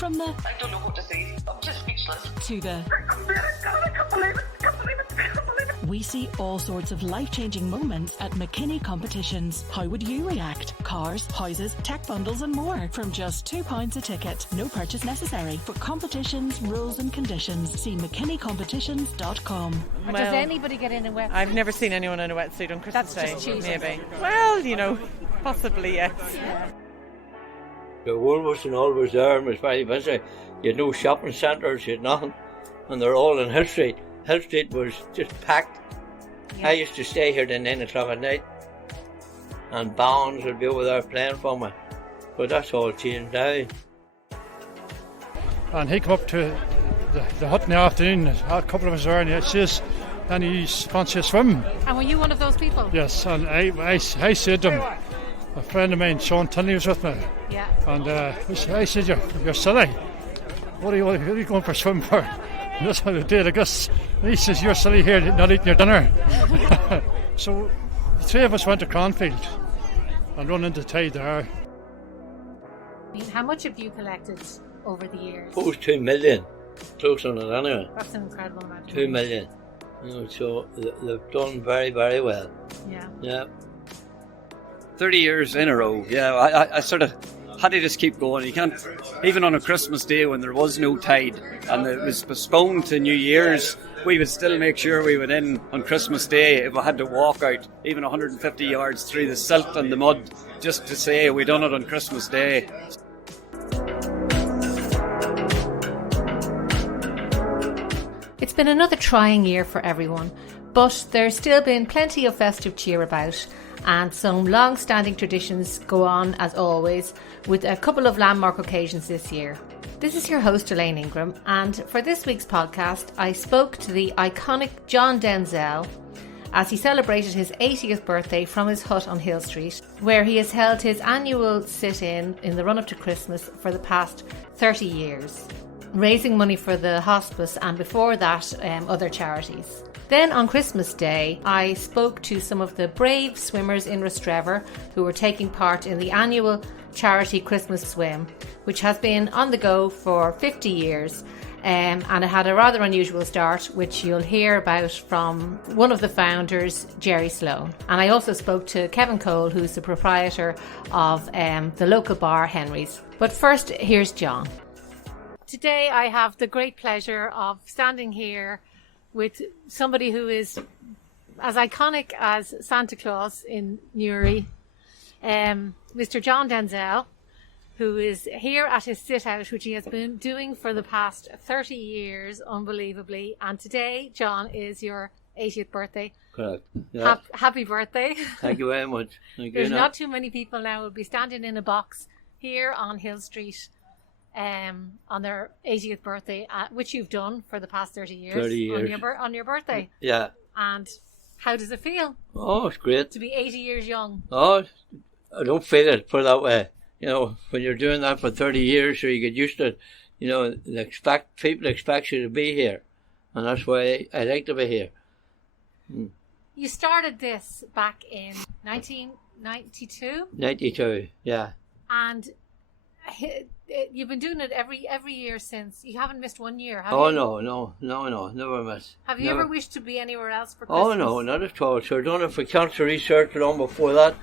From the... I don't know what to say. I'm just speechless. To the... I can't believe it. We see all sorts of life-changing moments at McKinney Competitions. How would you react? Cars, houses, tech bundles and more from just £2 a ticket. No purchase necessary. For competitions, rules and conditions, see mckinneycompetitions.com. Well, does anybody get in a wetsuit? I've never seen anyone in a wetsuit on Christmas Day. That's just cheating. Maybe. Well, possibly, yes. Yeah. The Woolworths and all was there and was very busy. You had no shopping centres, you had nothing. And they're all in Hill Street. Hill Street was just packed. Yeah. I used to stay here till 9 o'clock at night. And bands would be over there playing for me. But that's all changed now. And he come up to the hut in the afternoon, a couple of us there, and he says, and he fancy a swim. And were you one of those people? Yes, and I said to him, a friend of mine, Sean Tunney, was with me. Yeah. And I said, you're silly. What are you going for a swim for? And that's what I did, I guess. And he says, you're silly here, not eating your dinner. So the three of us went to Cranfield and run into Tide there. How much have you collected over the years? It was 2 million. Close on it anyway. That's an incredible amount. 2 million. So they've done very, very well. Yeah. Yeah. 30 years in a row. Yeah, I sort of had to just keep going. You can't, even on a Christmas day when there was no tide and it was postponed to New Year's, we would still make sure we went in on Christmas Day if we had to walk out even 150 yards through the silt and the mud just to say we done it on Christmas Day. It's been another trying year for everyone, but there's still been plenty of festive cheer about, and some long-standing traditions go on as always, with a couple of landmark occasions this year. This is your host Elaine Ingram, and for this week's podcast I spoke to the iconic John Dalzell as he celebrated his 80th birthday from his hut on Hill Street, where he has held his annual sit-in in the run-up to Christmas for the past 30 years, raising money for the hospice and before that other charities. Then on Christmas Day, I spoke to some of the brave swimmers in Rostrevor who were taking part in the annual charity Christmas swim, which has been on the go for 50 years. And it had a rather unusual start, which you'll hear about from one of the founders, Jerry Sloan. And I also spoke to Kevin Cole, who's the proprietor of the local bar, Henry's. But first, here's John. Today I have the great pleasure of standing here with somebody who is as iconic as Santa Claus in Newry, Mr. John Dalzell, who is here at his sit-out, which he has been doing for the past 30 years, unbelievably. And today, John, is your 80th birthday. Correct. Yeah. Happy birthday. Thank you very much. There's not too many people now who will be standing in a box here on Hill Street on their 80th birthday, which you've done for the past 30 years. 30 years. On your birthday. Yeah. And how does it feel? Oh, it's great. To be 80 years young. Oh, I don't feel it, put it that way. When you're doing that for 30 years, so you get used to it, people expect you to be here. And that's why I like to be here. You started this back in 1992? 92, yeah. And you've been doing it every year since. You haven't missed 1 year, have you? Oh, no, never missed. Have you never. ever wished to be anywhere else for Christmas? Oh, no, not at all. So I've done it for cancer research long before that,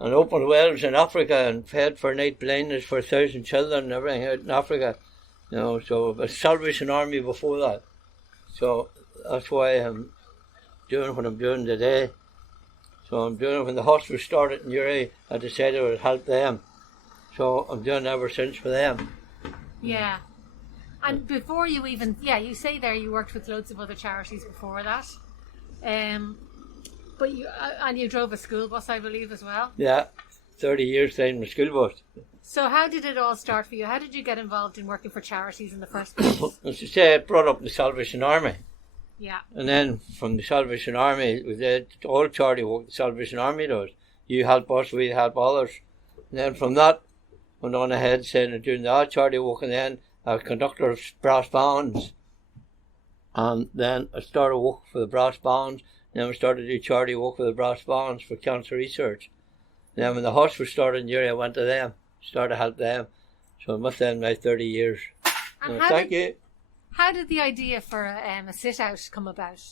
and opened wells in Africa and paid for night blindness for 1,000 children and everything out in Africa. So I was Salvation Army before that. So that's why I'm doing what I'm doing today. So I'm doing it when the hospice started in Newry. I decided I would help them. So I'm doing it ever since for them. Yeah. And before you even, you say there you worked with loads of other charities before that. But you drove a school bus, I believe, as well. Yeah, 30 years driving a school bus. So how did it all start for you? How did you get involved in working for charities in the first place? As you say, I brought up in the Salvation Army. Yeah. And then from the Salvation Army, it was all charity work the Salvation Army does. You help us, we help others. And then from that, went on ahead saying doing the charity work, and then I was conductor of brass bands. And then I started working for the brass bands. Then we started to do charity work for the brass bands for cancer research. Then when the hospice started in Newry, I went to them, started to help them. So it must have been like 30 years. And No, thank you. How did the idea for a sit-out come about?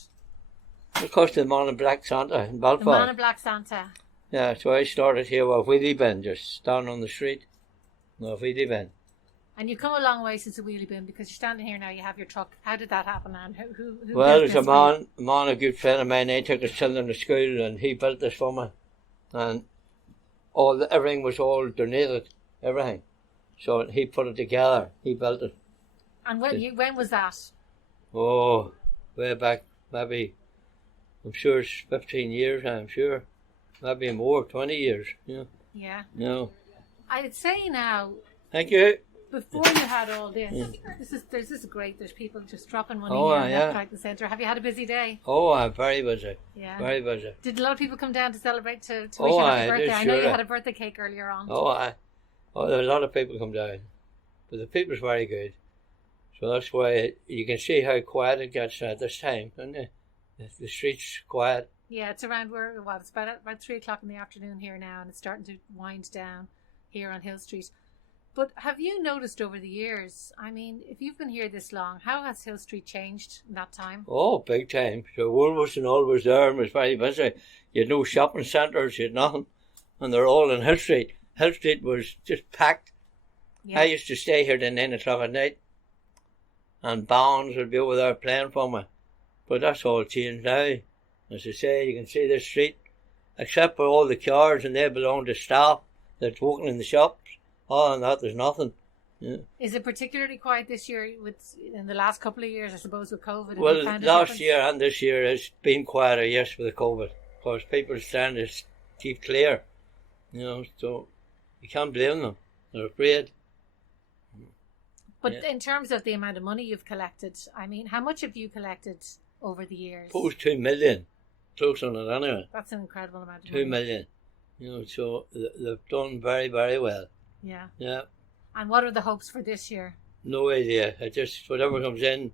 Because the Man in Black Santa in The Belfast. Man in Black Santa. Yeah, so I started here with wheelie bin, just down on the street. No wheelie bin. And you've come a long way since the wheelie bin because you're standing here now, you have your truck. How did that happen, and who Well, built there's this a for you? man, a good friend of mine. I took his children to school, and he built this for me. And everything was all donated, everything. So he put it together. He built it. And when was that? Oh, way back, maybe. I'm sure it's 15 years. I'm sure, maybe more, 20 years. Yeah. Yeah. No. I'd say now, Thank you. before you had all this, this is great. There's people just dropping money Oh, here and yeah. left, right, and centre. Have you had a busy day? Oh, I'm very busy. Yeah. Very busy. Did a lot of people come down to celebrate to wish Oh, you aye, happy birthday? did, I know you sure. had a birthday cake earlier on. Oh, there a lot of people come down, but the people's very good. So that's why you can see how quiet it gets at this time, isn't it? The street's quiet. Yeah, it's around it's about 3 o'clock in the afternoon here now, and it's starting to wind down here on Hill Street. But have you noticed over the years, I mean, if you've been here this long, how has Hill Street changed in that time? Oh, big time. So Woolworths and all was there and was very busy. You had no shopping centres, you had nothing. And they're all in Hill Street. Hill Street was just packed. Yeah. I used to stay here till 9 o'clock at night. And bands would be over there playing for me. But that's all changed now. As I say, you can see this street, except for all the cars, and they belong to staff that's working in the shops. Other than that, there's nothing. Yeah. Is it particularly quiet this year in the last couple of years, I suppose, with COVID? Have you Well, found a last difference? year and this year has been quieter, yes, with the COVID. Because people are trying to keep clear. So you can't blame them. They're afraid. But Yeah. in terms of the amount of money you've collected, I mean, how much have you collected over the years? Post 2 million. Close on it anyway. That's an incredible amount of 2 money. million. So they've done very, very well. Yeah. Yeah. And what are the hopes for this year? No idea. I just, whatever comes in,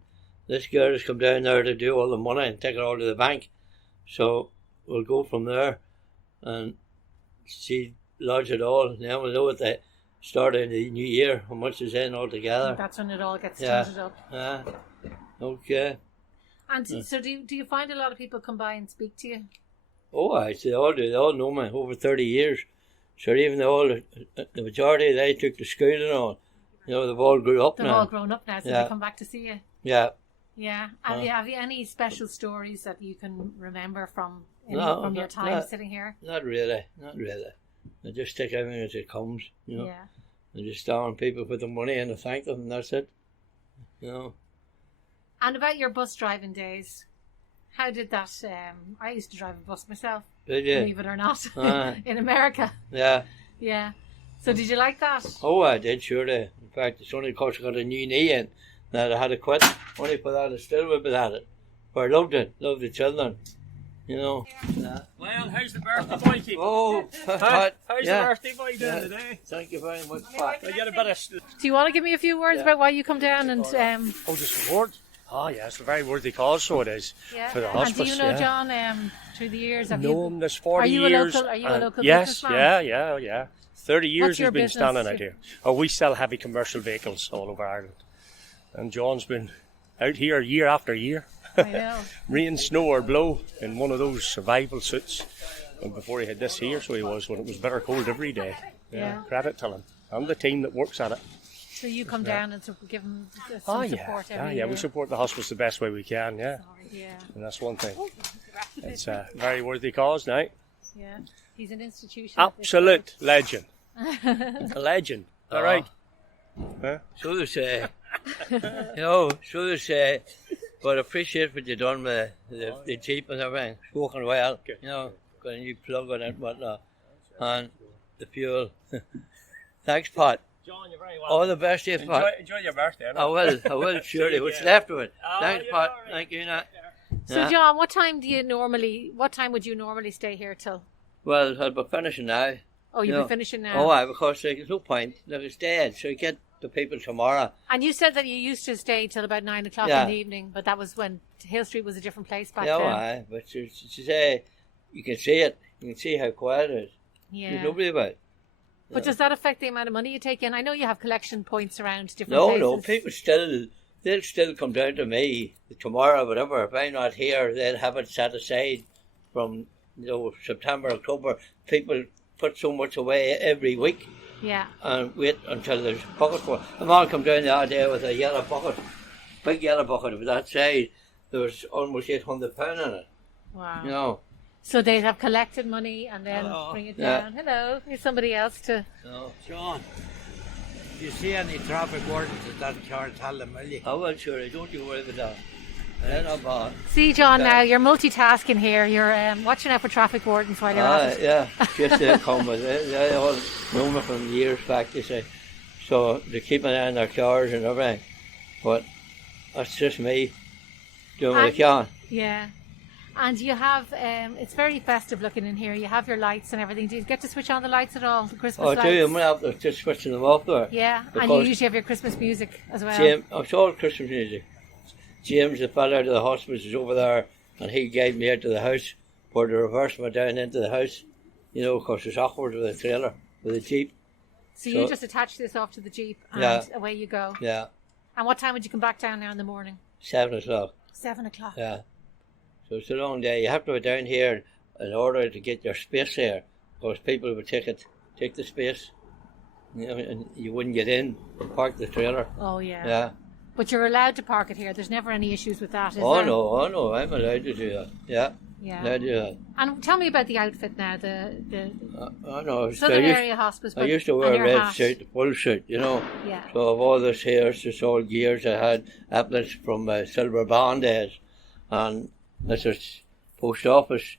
this girl has come down there to do all the money and take it all to the bank. So we'll go from there and she lodge it all. And then we'll know at the start of the new year how much is in altogether. That's when it all gets Yeah. tinted up. Okay. And so do you find a lot of people come by and speak to you? Oh, they all do. They all know me over 30 years. So even the majority, they took to school and all. They've all grew up They're now. all grown up now, so Yeah. they come back to see you. Yeah. Yeah. Have you any special stories that you can remember from No, your not- time not- sitting here? Not really. I just take everything as it comes, Yeah. I just down people put the money in and thank them, and that's it. And about your bus driving days, how did that? I used to drive a bus myself, Did you? believe it or not, Aye. in America. Yeah. Yeah. So did you like that? Oh, I did, surely. In fact, it's only because I got a new knee in that I had to quit. Only for that, I still would be at it. But I loved it. Loved the children. Yeah. Well, how's the birthday boy keep? Oh, How's yeah. the birthday boy doing today? Thank you very much, Pat. I get a bit of... Do you want to give me a few words about why you come down and? Oh, the support? Oh, yeah, it's a very worthy cause, so it is. Yeah. For the And hospice, do you know yeah. John through the years? Have Known him this 40 Are you years. a local yes, businessman? yeah. 30 years What's your he's been business? standing out here. Oh, we sell heavy commercial vehicles all over Ireland. And John's been out here year after year. I know. Rain, snow or blow in one of those survival suits. And before he had this here, so he was when it was bitter cold every day. Yeah. Credit to him. And the team that works at it. So you come down and give them some Oh, support yeah. every Yeah, year. we support the hospice the best way we can, yeah. Yeah. And that's one thing. It's a very worthy cause now. Yeah. He's an institution. at this Absolute legend. A legend. All right. Huh? So they say. So they say. But I appreciate what you've done with the Jeep and everything. It's working well. Got a new plug on it and whatnot. And the fuel. Thanks, Pat. John, you're very welcome. All the best to you, Pat. Enjoy your birthday. I will, surely. What's left of it. Thanks, you're Pat. all right. Thank you, Nat. So John, what time would you normally stay here till? Well, I'll be finishing now. Oh, you'll be finishing now. Oh, aye, because there's no point. Look, it's dead. So you get the people tomorrow. And you said that you used to stay till about 9 o'clock Yeah. in the evening, but that was when Hill Street was a different place back Yeah, then. aye. But you say, you can see it. You can see how quiet it is. Yeah. There's nobody about. But does that affect the amount of money you take in? I know you have collection points around different No, places. no, people they'll still come down to me tomorrow, whatever. If I'm not here, they'll have it set aside from, September, October. People put so much away every week. Yeah. And wait until there's a bucket for it. A man come down the other day with a yellow bucket, big yellow bucket of that size. There was almost £800 in it. Wow. So they'd have collected money and then bring it down. Hello, here's somebody else to... No. John, do you see any traffic wardens at that charge Hallam, will you? Oh, well, sure, don't you worry about that. They're not bad. See, John, now you're multitasking here. You're watching out for traffic wardens while you're at it. Yeah, just they come with it. They all know me from years back, you say. So they keep an eye on their cars and everything. But that's just me doing what I can. Yeah. And you have, it's very festive looking in here. You have your lights and everything. Do you get to switch on the lights at all, the Christmas lights? I do. I'm going to have to just switching them off there. Yeah, and you usually have your Christmas music as well. It's all Christmas music. James, the fella out of the hospice, is over there, and he guided me out to the house for the reverse me down into the house, because it's awkward with a trailer, with a Jeep. So you just attach this off to the Jeep and away you go? Yeah. And what time would you come back down there in the morning? 7 o'clock. 7 o'clock? Yeah. So it's a long day. You have to go down here in order to get your space here, because people would take the space, and you wouldn't get in and park the trailer. Oh, yeah. Yeah. But you're allowed to park it here. There's never any issues with that, is there? Oh, no, I'm allowed to do that. Yeah. Yeah. Allowed to do that. And tell me about the outfit now, the no, Souther Area Hospice. I used to wear a red suit, a full suit, Yeah. So of all this here, it's all gears. I had applets from Silver Band days, and this is post office.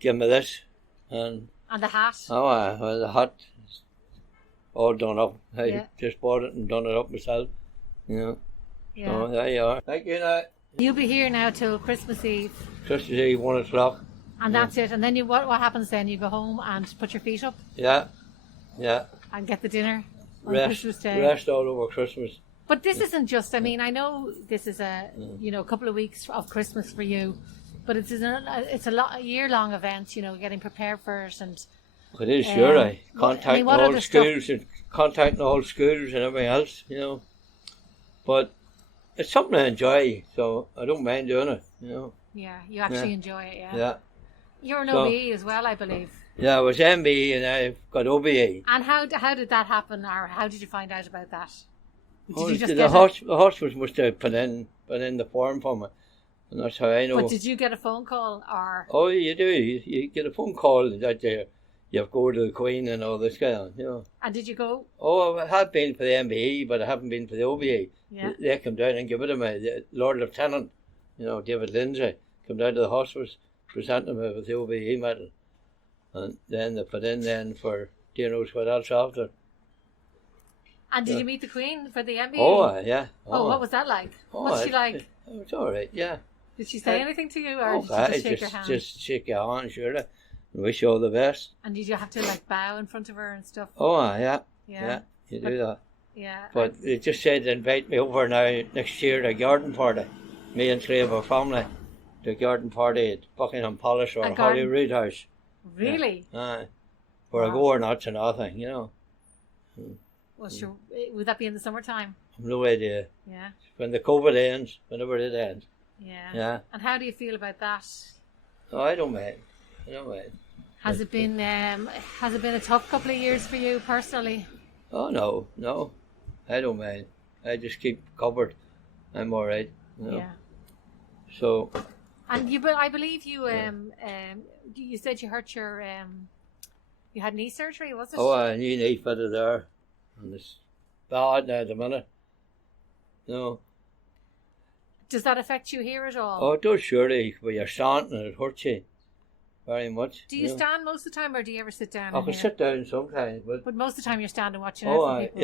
Give me this, and the hat. Oh, well, the hat is all done up. I just bought it and done it up myself. Yeah. So there you are. Thank you now. You'll be here now till Christmas Eve. Christmas Eve, 1 o'clock. And that's it. And then what happens then? You go home and put your feet up? Yeah. And get the dinner on Christmas Day. Rest all over Christmas. But this isn't just, I mean, I know this is a couple of weeks of Christmas for you, but it's a year-long event, getting prepared for it. And it is, sure. Contacting all schools and everything else, But it's something I enjoy, so I don't mind doing it, Yeah, you actually enjoy it, Yeah. You're an OBE as well, I believe. Yeah, I was MBE and I've got OBE. And how did that happen, or how did you find out about that? Did you just the hospice must have put in the form for me, and that's how I know. But did you get a phone call, or? Oh, you do. You get a phone call that you have to go to the Queen and all this kind of, And did you go? Oh, I have been for the MBE, but I haven't been for the OBE. Yeah. They come down and give it to me. The Lord Lieutenant, David Lindsay, come down to the hospice, present me with the OBE medal. And then they put in then for, do you know what else after? And did you meet the Queen for the MBE? Oh, yeah. Oh, what was that like? What's she like? It's all right, yeah. Did she say anything to you, or did she just shake your hand? Just shake your hand, sure. And wish you all the best. And did you have to bow in front of her and stuff? Oh, yeah. Yeah, you do that. Yeah. But they just said to invite me over now next year to a garden party. Me and 3 of our family. The garden party at Buckingham Palace or Holyrood House. Really? Yeah. Where I go or not to nothing, Well, sure. Would that be in the summertime? I've no idea. Yeah. When the COVID ends, whenever it ends. Yeah. Yeah. And how do you feel about that? Oh, I don't mind. Has it been a tough couple of years for you personally? Oh no, I don't mind. I just keep covered. I'm all right. Yeah. So. And I believe you you said you hurt your you had knee surgery, was it? Oh, a knee fitted there, and it's bad now at the minute. Does that affect you here at all? Oh, it does surely. When you're standing, it hurts you very much. Do you stand most of the time, or do you ever sit down? I can sit down sometimes, but most of the time you're standing watching out for people.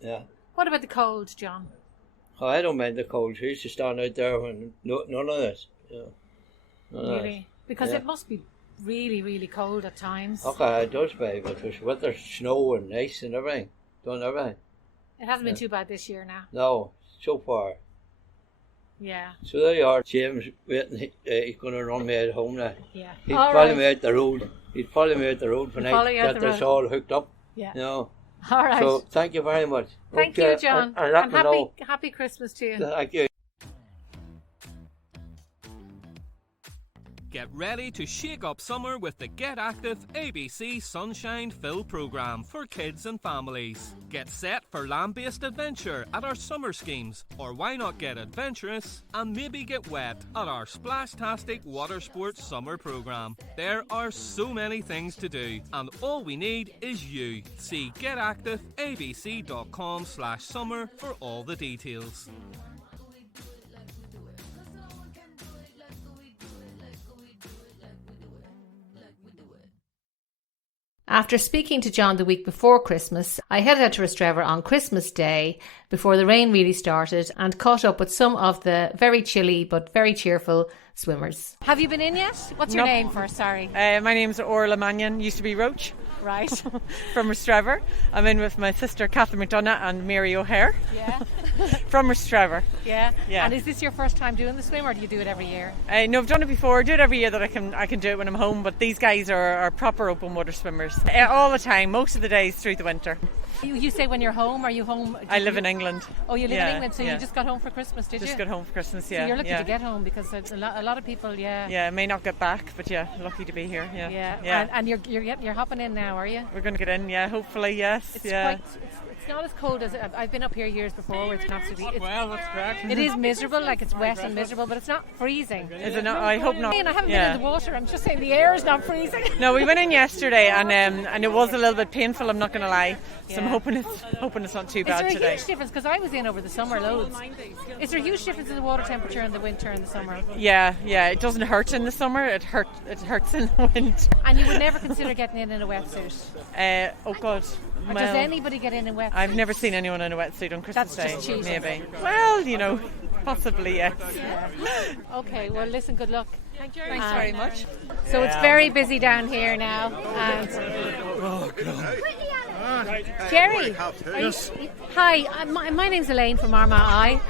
Yeah. What about the cold, John? Oh, I don't mind the cold. I used to stand out there when none of this. Really? Because it must be really, really cold at times. Okay, it does, babe. But there's winter, snow and ice and everything. Done everything. It hasn't been too bad this year now. No, so far. Yeah. So there you are, James waiting. He's going to run me out home now. Yeah. He'd All follow right. me out the road. He'd follow me out the road when follow I you out get the this road. all hooked up. Yeah. You know. All right. So thank you very much. Thank Okay, you, John. and let me know. happy Christmas to you. Thank you. Get ready to shake up summer with the Get Active ABC Sunshine Fill programme for kids and families. Get set for land-based adventure at our summer schemes, or why not get adventurous and maybe get wet at our Splashtastic Water Sports Summer programme. There are so many things to do, and all we need is you. See getactiveabc.com/summer for all the details. After speaking to John the week before Christmas, I headed out to Rostrevor on Christmas Day before the rain really started and caught up with some of the very chilly but very cheerful swimmers. Have you been in yet? What's your Nope. name first? Sorry. My name's Orla Mannion, used to be Roach. Right. From Rostrevor. I'm in with my sister Catherine McDonough and Mary O'Hare. Yeah. From Rostrevor. Yeah. Yeah. And is this your first time doing the swim, or do you do it every year? No, I've done it before. I do it every year that I can do it when I'm home. But these guys are proper open water swimmers all the time, most of the days through the winter. You say when you're home, are you home? I live in England. Oh, you live in Yeah, England, so yeah. you just got home for Christmas, did you? Just got home for Christmas, yeah. So you're lucky yeah. to get home, because there's a lot of people, yeah. Yeah, I may not get back, but yeah, lucky to be here. Yeah. Yeah. And you're hopping in now, are you? We're going to get in, yeah, hopefully, yes. It's yeah. it's not as cold as I've been up here years before. Where it's absolutely. Well, that's correct. It is miserable, like it's wet and miserable, but it's not freezing. Is it not? I hope not. And I haven't Yeah. been in the water. I'm just saying the air is not freezing. No, we went in yesterday, and it was a little bit painful. I'm not going to lie. So I'm Yeah. hoping it's not too Is bad there a today. huge difference? Because I was in over the summer loads. Is there a huge difference in the water temperature in the winter and the summer? Yeah. It doesn't hurt in the summer. It hurts in the winter. And you would never consider getting in a wetsuit? Oh God. Or does anybody get in a wetsuit? I've never seen anyone in a wetsuit on Christmas That's just Day. cheating. Maybe. Well, possibly yes. Okay, well listen, good luck. Thanks very much. So it's very busy down here now, and Jerry, hi, my name's Elaine from Armagh I,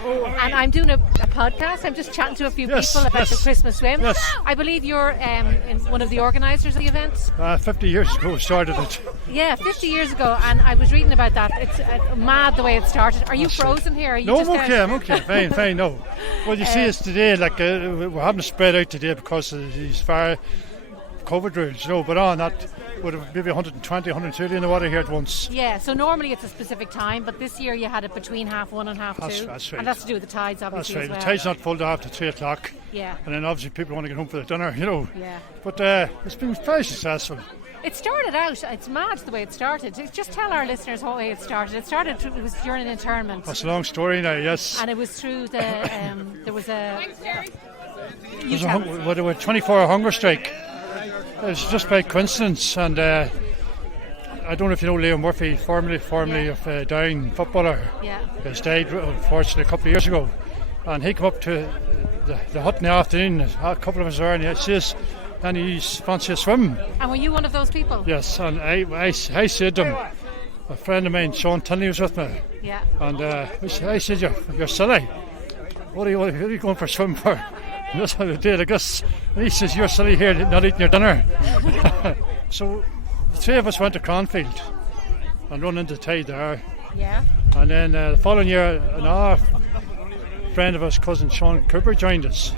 and I'm doing a podcast. I'm just chatting to a few people about the Christmas swim. Yes. I believe you're in one of the organisers of the event. 50 years ago we started it. Yeah, 50 years ago, and I was reading about that. It's mad the way it started. Are you frozen here? Are you No, just I'm okay, fine, no. Well, you see, it's today, like, we're having to spread out today because of these fire COVID rules, but on that would have maybe 120, 130 in the water here at once. Yeah, so normally it's a specific time, but this year you had it between 1:30 and 2:30. That's right. And that's to do with the tides, That's obviously, right, as well. the tide's not full till after 3 o'clock. Yeah. And then obviously people want to get home for their dinner, Yeah. But it's been very successful. It started out, it's mad the way it started. Just tell our listeners what way it started. It was during an internment. That's a long story now, yes. And it was through the, there was a... There were 24-hour hunger strike. It's just by coincidence, and I don't know if you know Leo Murphy, formerly of Down footballer. Yeah. He's died unfortunately a couple of years ago, and he came up to the hut in the afternoon. A couple of us there, and he says, and he's fancy a swim. And were you one of those people? Yes, and I said to him, a friend of mine, Sean Tinley, was with me. Yeah. And I said, you're silly. What are you going for a swim for? And that's how they did, I guess. And he says, you're silly here, not eating your dinner. So the three of us went to Cronfield and run into the tide there. Yeah. And then the following year, another friend of ours, cousin Sean Cooper, joined us.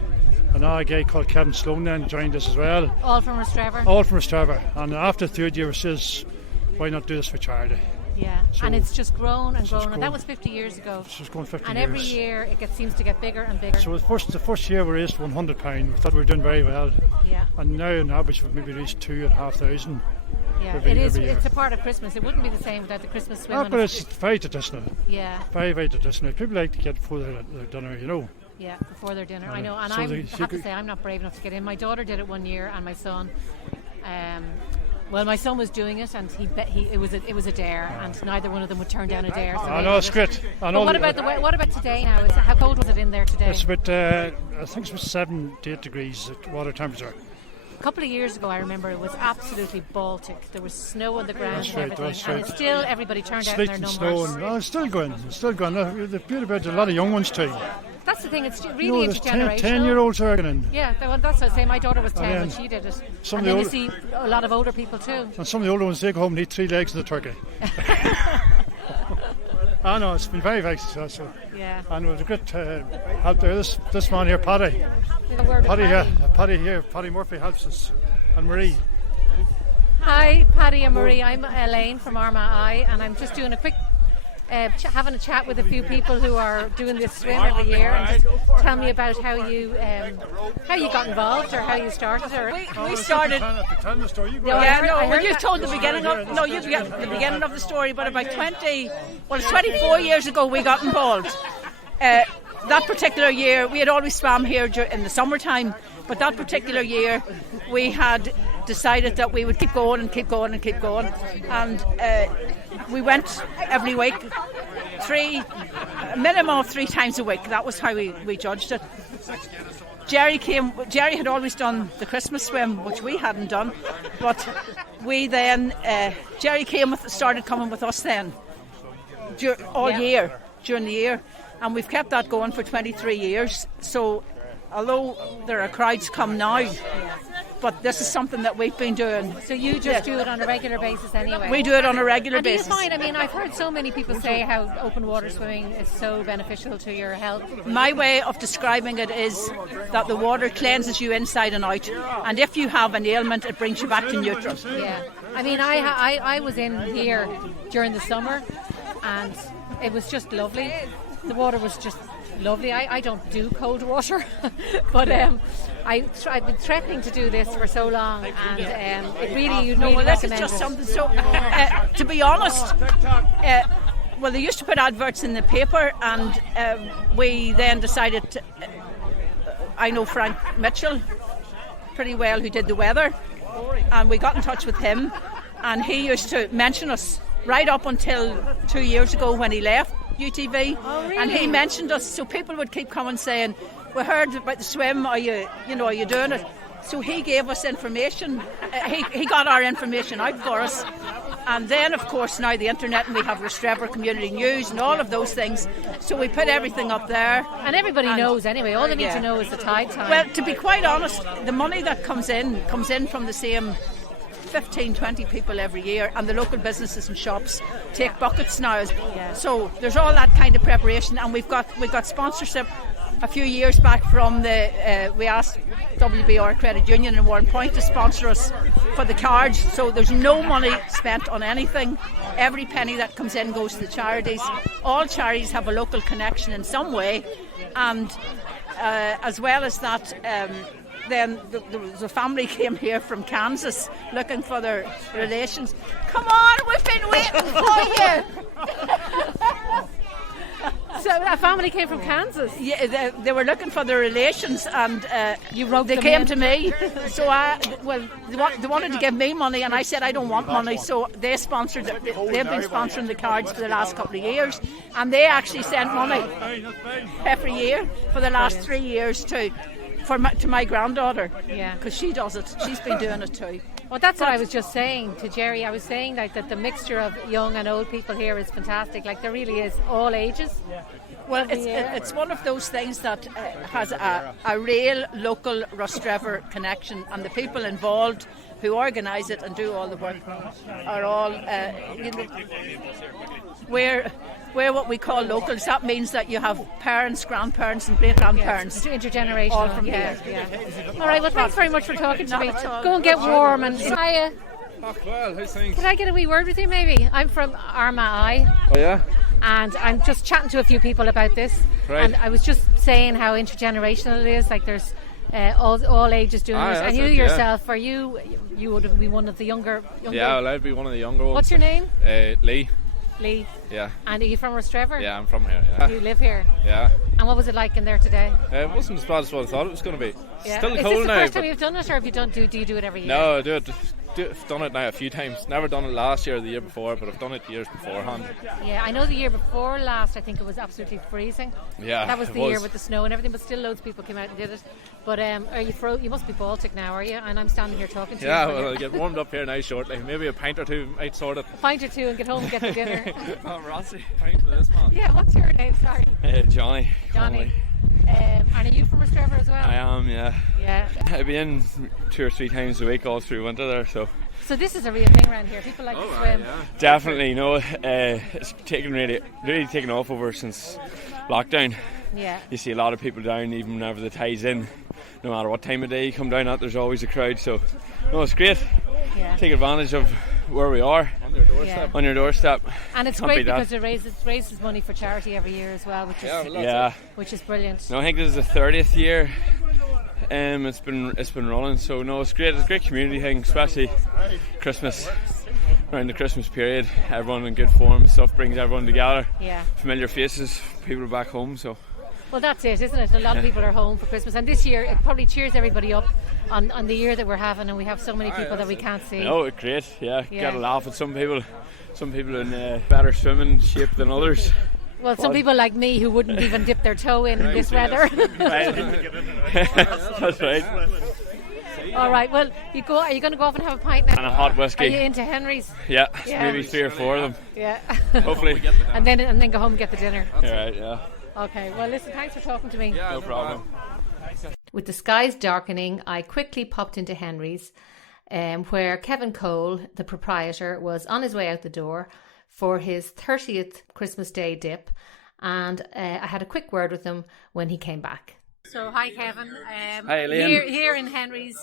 Another guy called Kevin Sloan then joined us as well. All from Rostrevor? All from Rostrevor. And after the third year, we says, why not do this for charity? Yeah, So and it's just grown and grown, and grown. that was 50 years ago. It's just going 50 and years. every year it seems to get bigger and bigger. So the first year we raised £100. We thought we were doing very well. Yeah. And now on average we've maybe reached 2,500. Yeah, every year. It's a part of Christmas. It wouldn't be the same without the Christmas swim. But it's very traditional. Yeah. Very, very traditional. People like to get before their dinner, Yeah, before their dinner. I know, and So I they- have to say I'm not brave enough to get in. My daughter did it one year, and my son. Well, my son was doing it, and it was a dare, and neither one of them would turn down a dare. So I they know, did it's it. great. I But know what about today now? How cold was it in there today? It's about, I think it's about 7 to 8 degrees at water temperature. A couple of years ago, I remember it was absolutely Baltic. There was snow on the ground That's and right, everything, that's and right. it's still everybody turned out in Sleet their and numbers. snow, and it's still going. The beauty about it, a lot of young ones too. That's that's the thing. It's really intergenerational. 10-year-olds are getting in. Yeah, that's what I say. My daughter was 10 when she did it. Some and of then the you see a lot of older people too. And some of the older ones, they go home and eat 3 legs of the turkey. I know, it's been very, very successful. Yeah. And it was a good help there. This man here, Paddy. Paddy Murphy helps us. And Marie. Hi, Paddy and Marie. I'm Elaine from Armagh I, and I'm just doing a quick having a chat with a few people who are doing this swim every year, and just tell me about how you got involved or how you started. Or we started. Well, you told the beginning of the beginning of the story, but about 24 years ago we got involved. That particular year, we had always swam here in the summertime, but that particular year we had decided that we would keep going, and we went every week, a minimum of 3 times a week. That was how we judged it. Jerry had always done the Christmas swim, which we hadn't done, but we then Jerry started coming with us then year during the year, and we've kept that going for 23 years. So although there are crowds come now, but this is something that we've been doing. So you just do it on a regular basis anyway? We do it on a regular basis. Do you find, I mean, I've heard so many people say how open water swimming is so beneficial to your health. My way of describing it is that the water cleanses you inside and out, and if you have an ailment, it brings you back to neutral. Yeah, I mean, I was in here during the summer, and it was just lovely. The water was just lovely. I don't do cold water, but I've been threatening to do this for so long, and it really this is just something. So, to be honest, well, they used to put adverts in the paper, and we then decided to, I know Frank Mitchell pretty well, who did the weather, and we got in touch with him, and he used to mention us right up until 2 years ago when he left UTV. Oh, really? And he mentioned us, so people would keep coming saying, we heard about the swim, are you doing it? So he gave us information. He got our information out for us, and then of course now the internet, and we have Rostrevor Community News and all of those things, so we put everything up there, and everybody knows anyway. All they need to know is the tide time. Well, to be quite honest, the money that comes in from the same 15-20 people every year, and the local businesses and shops take buckets now. So there's all that kind of preparation, and we've got sponsorship a few years back from we asked WBR Credit Union in Warren Point to sponsor us for the cards, so there's no money spent on anything. Every penny that comes in goes to the charities. All charities have a local connection in some way, and as well as that, then the family came here from Kansas looking for their relations. Come on, we've been waiting for you. So a family came from Kansas? Yeah, they were looking for their relations, and they came to me. So they wanted to give me money, and I said I don't want money. So they sponsored. They've been sponsoring the cards for the last couple of years, and they actually sent money every year for the last 3 years to my granddaughter, because she does it. She's been doing it too. Well, that's what I was just saying to Jerry. I was saying that the mixture of young and old people here is fantastic. Like, there really is all ages. Well, it's one of those things that has a real local Rostrevor connection, and the people involved who organise it and do all the work are all we're what we call locals. That means that you have parents, grandparents and great-grandparents. It's intergenerational. All from here. All right, well, thanks very much for talking to me. Go and get warm. And hiya. Well, how's things? Can I get a wee word with you maybe? I'm from Armagh I. Oh yeah? And I'm just chatting to a few people about this. Right. And I was just saying how intergenerational it is. Like, there's all ages doing this. And you yourself, you would be one of the younger? Yeah, well, I'd be one of the younger ones. What's your name? Lee. Lee. Yeah. And are you from Rostrevor? Yeah, I'm from here. Yeah. You live here? Yeah. And what was it like in there today? It wasn't as bad as what I thought it was going to be. Yeah. Still is cold this the now. first time you've done it, or do you do it every year? No, I do it. I've done it now a few times. Never done it last year or the year before, but I've done it years beforehand. Yeah, I know the year before last, I think it was absolutely freezing. Yeah, that was the year with the snow and everything, but still loads of people came out and did it. But are you must be Baltic now, are you? And I'm standing here talking to you. Yeah, well, I'll get warmed up here now shortly. Maybe a pint or two might sort it. A pint or two and get home and get the dinner. Oh, Rossi, pint for this man. Yeah, what's your name? Sorry. Johnny. Johnny. And are you from Rostrevor as well? I am, yeah. Yeah. I've been 2 or 3 times a week all through winter there, so. So this is a real thing around here. People like to swim. Yeah. Definitely, it's taken really taken off over since lockdown. Yeah. You see a lot of people down even whenever the tide's in. No matter what time of day you come down at, there's always a crowd. So, no, it's great. Yeah. Take advantage of where we are. On your doorstep. Yeah. On your doorstep. And it's Can't great beat that. because it raises money for charity every year as well, which is brilliant. No, I think this is the 30th year. It's been running, so no, it's great. It's a great community thing, especially Christmas. Around the Christmas period, everyone in good form and stuff brings everyone together. Yeah. Familiar faces, people are back home, so. Well, that's it, isn't it? A lot of people are home for Christmas, and this year it probably cheers everybody up on the year that we're having, and we have so many people that we can't see. No, it's great. Yeah, get a laugh at some people. Some people in better swimming shape than others. Well, some people like me who wouldn't even dip their toe in this weather. That's right. All right. Well, are you going to go off and have a pint now? And a hot whiskey. Are you into Henry's? Yeah, maybe 3 or 4 of them. Yeah. Hopefully. and then go home and get the dinner. All right. Yeah. Okay. Well, listen. Thanks for talking to me. Yeah, no problem. With the skies darkening, I quickly popped into Henry's, where Kevin Cole, the proprietor, was on his way out the door for his 30th Christmas Day dip, and I had a quick word with him when he came back. So, hi Kevin. Hi Elaine. Here in Henry's,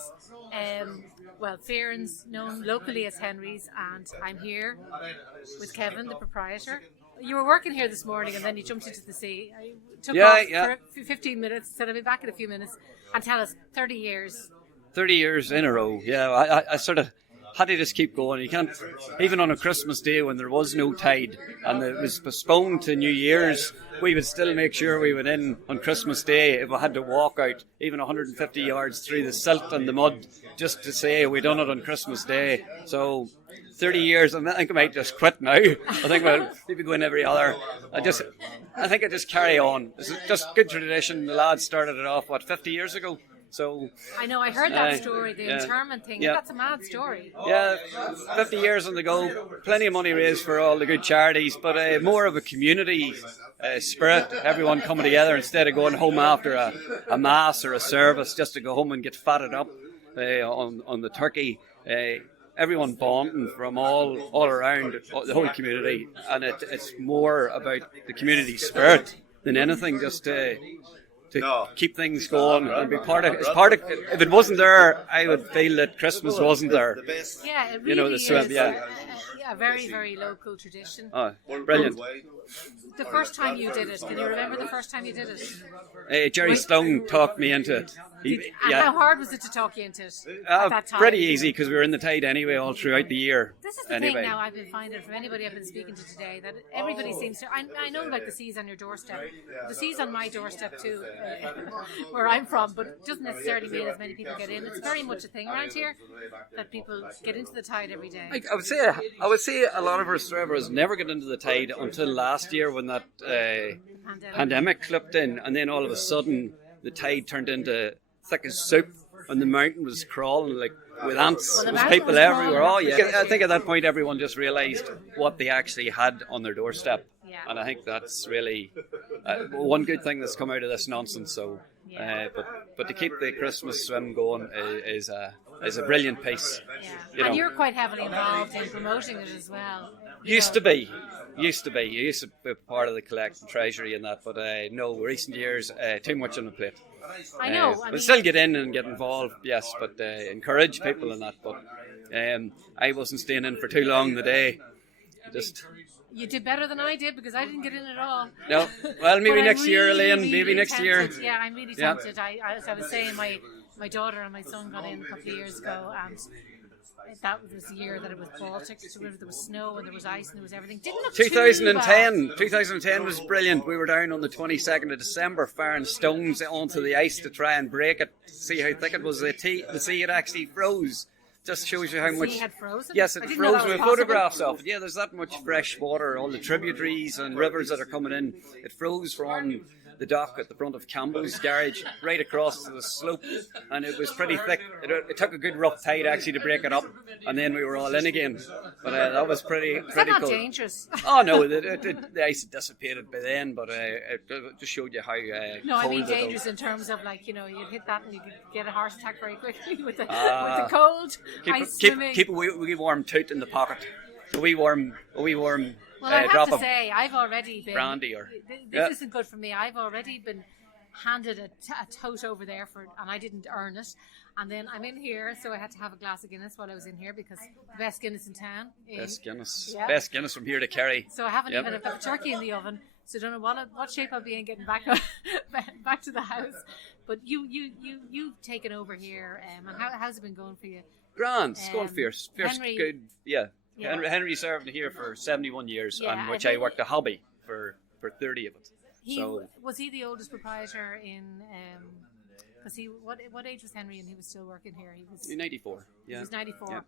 Fearon's known locally as Henry's, and I'm here with Kevin, the proprietor. You were working here this morning and then you jumped into the sea. I took off for 15 minutes, said I'll be back in a few minutes, and tell us, 30 years. 30 years in a row, yeah. I sort of had to just keep going. You can't, even on a Christmas day when there was no tide and it was postponed to New Year's, we would still make sure we went in on Christmas Day if we had to walk out even 150 yards through the silt and the mud just to say we done it on Christmas Day. So 30 years, I think I might just quit now. I think I'll maybe go in every other. I think I just carry on. It's just good tradition. The lads started it off, 50 years ago? So I know, I heard that story, the interment thing. Yeah. That's a mad story. Yeah, 50 years on the go. Plenty of money raised for all the good charities, but more of a community spirit. Everyone coming together instead of going home after a mass or a service just to go home and get fatted up on the turkey. Everyone bonding from all around the whole community, and it's more about the community spirit than anything. Just to keep things going and be part of. If it wasn't there, I would feel that Christmas wasn't there. Yeah, it really is. A very, very local tradition. Oh, brilliant. The first time you did it, can you remember the first time you did it? Jerry Stone talked me into it. How hard was it to talk you into it at that time? Pretty easy, because we were in the tide anyway all throughout the year. This is the thing now I've been finding from anybody I've been speaking to today, that everybody seems to... I know like the sea's on your doorstep. The sea's on my doorstep too, where I'm from, but it doesn't necessarily mean as many people get in. It's very much a thing around here that people get into the tide every day. I would say a lot of Rostrevors never got into the tide until last year when that pandemic clipped in, and then all of a sudden the tide turned into thick as soup and the mountain was crawling like with ants. There was people everywhere. I think at that point everyone just realised what they actually had on their doorstep. Yeah. And I think that's really one good thing that's come out of this nonsense. So, but to keep the Christmas swim going is a brilliant piece. Yeah. And you're quite heavily involved in promoting it as well. Used to be. You used to be part of the collect and treasury and that, but no, recent years, too much on the plate. I know. But still get in and get involved, yes, but encourage people and that. But I wasn't staying in for too long the day. You did better than I did, because I didn't get in at all. No, well, maybe next year, Elaine. Maybe next year. Yeah, I'm really tempted. As I was saying, my daughter and my son got in a couple of years ago, and that was the year that it was Baltic, so there was snow and there was ice and there was everything. Didn't look 2010 was brilliant. We were down on the 22nd of December firing stones onto the ice to try and break it, to see how thick it was. The sea had actually froze just shows you how The much. sea had frozen? Yes, I it didn't know froze that was with possible. photographs of it. Yeah, there's that much fresh water, all the tributaries and rivers that are coming in. It froze from the dock at the front of Campbell's garage right across to the slope, and it was pretty thick. It took a good rough tide actually to break it up, and then we were all in again. But that was pretty Is that not cool. dangerous? Oh no, the ice had dissipated by then, but it just showed you how No, I cold mean it dangerous was. in terms of like, you'd hit that and you could get a heart attack very quickly with the cold ice swimming. Keep a wee warm toot in the pocket. A wee warm Well, I have drop to of say, I've already been... brandy or... This isn't good for me. I've already been handed a tote over there, and I didn't earn it. And then I'm in here, so I had to have a glass of Guinness while I was in here because the best Guinness in town. Best Guinness. Yeah. Best Guinness from here to Kerry. So I haven't even had the turkey in the oven, so I don't know what shape I'll be in getting back back to the house. But you've taken over here, and how's it been going for you? Grand. It's going fierce. Fierce, Henry, good. Yeah. Yeah. Henry served here for 71 years, Yeah, and which and I then- worked a hobby for 30 of it. Was he the oldest proprietor in? Because what age was Henry and he was still working here? He was 94. Yeah. He was 94, Yeah.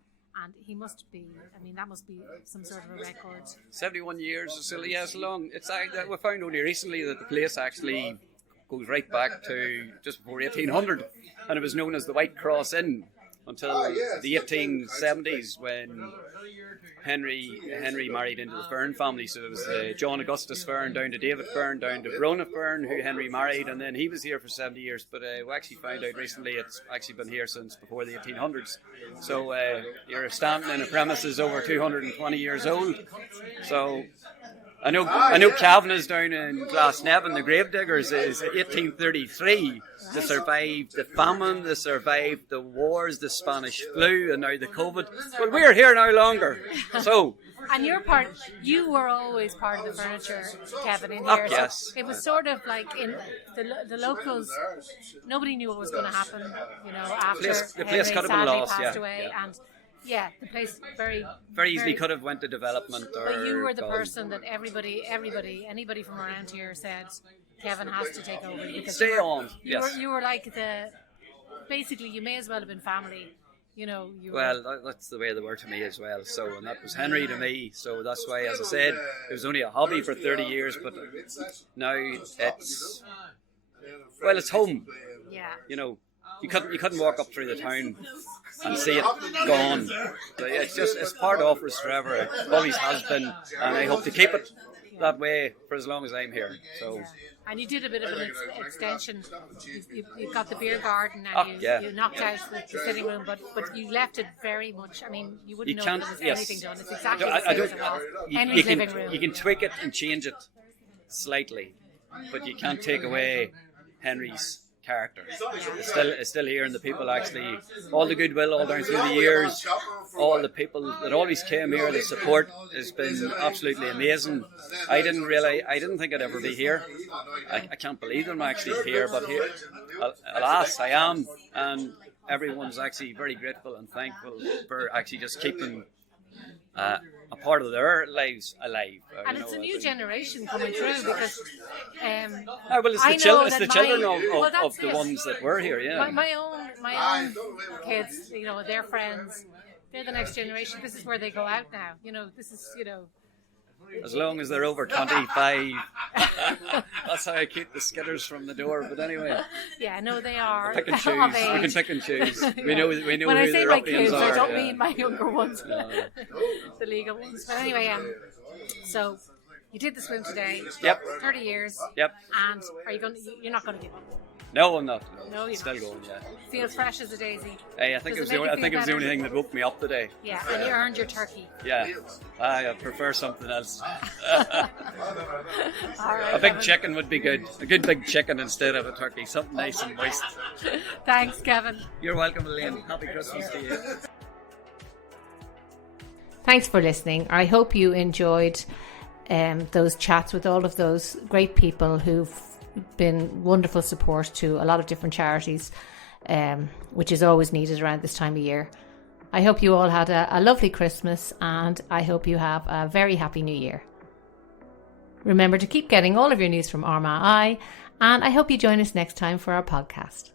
and he must be. I mean, that must be some sort of a record. 71 years, so yeah, it's long. It's we found only recently that the place actually goes right back to just before 1800, and it was known as the White Cross Inn until the 1870s when Henry married into the Fern family. So it was John Augustus Fern down to David Fern down to Verona Fern, who Henry married, and then he was here for 70 years. But we actually found out recently it's actually been here since before the 1800s. So you're standing in a premises over 220 years old. So I know Kavanaugh's down in Glasnevin, the Gravediggers, is 1833. They survived the famine, they survived the wars, the Spanish flu, and now the COVID. But we're here no longer. So. And you were always part of the furniture, Kevin, in Oh, here. yes. So it was sort of like in the locals, nobody knew what was going to happen, after The place Henry could have been sadly lost, passed yeah, away. yeah. And yeah, the place very Easily could have went to development. But you were the gone. person that anybody from around here said, Kevin has to take over. Because Stay on, yes. You were like basically you may as well have been family. Well, that's the way they were to me as well. So, and that was Henry to me. So that's why, as I said, it was only a hobby for 30 years, but now it's home. Yeah. You couldn't walk up through the town and see it gone. It's part of Rostrevor. It always has been, and I hope to keep it that way for as long as I'm here. So. And you did a bit of an extension. You got the beer garden and you knocked out the sitting room, but you left it very much. I mean, you wouldn't know if there was anything done. It's exactly the same as it was. Henry's living room. You can tweak it and change it slightly, but you can't take away Henry's character. It's still here, and the people actually, all the goodwill all down through the years, all the people that always came here, the support has been absolutely amazing. I didn't think I'd ever be here. I can't believe I'm actually here, but here, alas, I am, and everyone's actually very grateful and thankful for actually just keeping a part of their lives alive. And it's a new generation coming through because it's the children of the ones that were here. Yeah, my own kids, their friends, they're the next generation. This is where they go out now. This is as long as they're over 25. That's how I keep the skitters from the door. But anyway. Yeah, no, they are. Pick and choose. We can pick and choose. We know when who I the say my ruffians kids, are. I don't mean my younger ones, the legal ones. But anyway, so you did the swim today. Yep. 30 years. Yep. And you're not going to give up? No, I'm not. No, you're still not. going. Yeah. Feels fresh as a daisy. Hey, I think it was the only thing that woke me up today. Yeah, and you earned your turkey. Yeah, I prefer something else. All right, a big chicken would be good. A good big chicken instead of a turkey. Something nice and moist. Thanks, Kevin. You're welcome, Elaine. Happy Christmas to you. Thanks for listening. I hope you enjoyed those chats with all of those great people who've been wonderful support to a lot of different charities, which is always needed around this time of year. I hope you all had a lovely Christmas, and I hope you have a very happy New Year. Remember to keep getting all of your news from Armagh I, and I hope you join us next time for our podcast.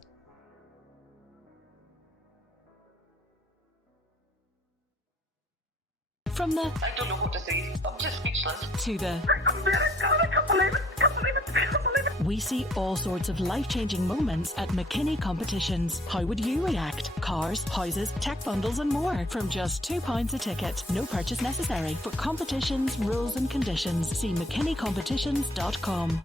From the I don't know what to say. I'm just speechless. to the I can't believe it. Can't believe it. Can't believe it. we see all sorts of life-changing moments at McKinney Competitions. How would you react? Cars, houses, tech bundles and more from just £2 a ticket. No purchase necessary. For competitions, rules and conditions, see mckinneycompetitions.com.